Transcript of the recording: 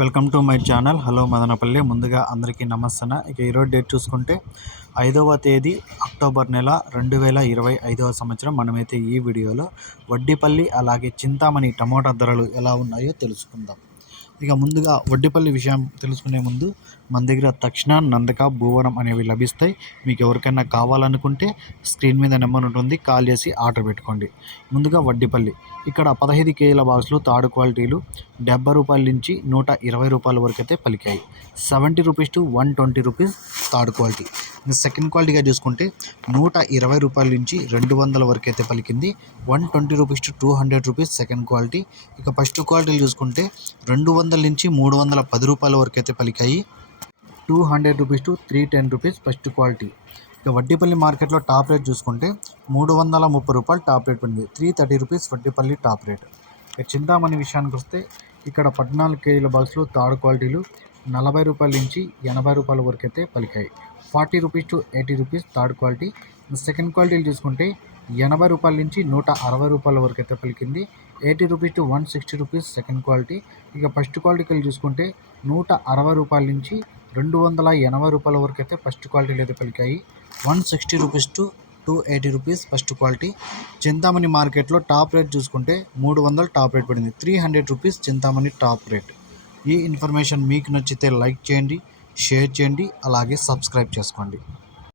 Welcome to my channel. Hello Madanapalle. ముందుగా అందరికీ నమస్తే ఇక ఈరోజు డేట్ చూసుకుంటే ఐదవ తేదీ అక్టోబర్ నెల రెండు వేల ఇరవై ఐదవ సంవత్సరం. మనమైతే ఈ వీడియోలో వడ్డీపల్లి అలాగే చింతామణి టమోటా ధరలు ఎలా ఉన్నాయో తెలుసుకుందాం. ఇక ముందుగా వడ్డిపల్లి విషయం తెలుసుకునే ముందు మన దగ్గర తక్షణ నందక భూవరం అనేవి లభిస్తాయి. మీకు ఎవరికైనా కావాలనుకుంటే స్క్రీన్ మీద నెంబర్ ఉంటుంది కాల్ చేసి ఆర్డర్ పెట్టుకోండి. ముందుగా వడ్డిపల్లి. ఇక్కడ పదహైదు కేజీల బాక్స్లు తాడు క్వాలిటీలు డెబ్బై రూపాయల నుంచి నూట ఇరవై రూపాయల వరకు అయితే పలికాయి. Seventy rupees to one twenty rupees third quality. Second క్వాలిటీగా చూసుకుంటే నూట ఇరవై రూపాయల నుంచి రెండు వందల వరకు అయితే పలికింది. One twenty rupees to two hundred rupees second quality ఇక ఫస్ట్ క్వాలిటీలు చూసుకుంటే రెండు వందల నుంచి మూడు వందల పది రూపాయల వరకు అయితే పలికాయి. Two hundred rupees to three ten rupees first quality ఇక వడ్డీపల్లి మార్కెట్లో టాప్ రేట్ చూసుకుంటే మూడు వందల ముప్పై రూపాయలు టాప్ రేట్ ఉంది. Three thirty rupees Vaddipalli top rate ఇక చింతామణి విషయానికి వస్తే ఇక్కడ పద్నాలుగు కేజీల బాక్సులు థర్డ్ క్వాలిటీలు నలభై రూపాయల నుంచి ఎనభై రూపాయల వరకు అయితే పలికాయి. Forty rupees to eighty rupees third quality. Second క్వాలిటీలు చూసుకుంటే ఎనభై రూపాయల నుంచి నూట అరవై రూపాయల వరకు అయితే పలికింది. Eighty rupees to one sixty rupees second quality. ఇక ఫస్ట్ క్వాలిటీకి చూసుకుంటే నూట అరవై రూపాయల నుంచి రెండు వందల ఎనభై రూపాయల వరకు అయితే ఫస్ట్ క్వాలిటీలు అయితే పలికాయి. One sixty rupees to two eighty rupees first quality. Chintamani మార్కెట్లో టాప్ రేట్ చూసుకుంటే మూడు వందలు టాప్ రేట్ పడింది. Three hundred rupees Chintamani top rate. ఈ ఇన్ఫర్మేషన్ మీకు నచ్చితే లైక్ చేయండి షేర్ చేయండి అలాగే సబ్స్క్రైబ్ చేసుకోండి.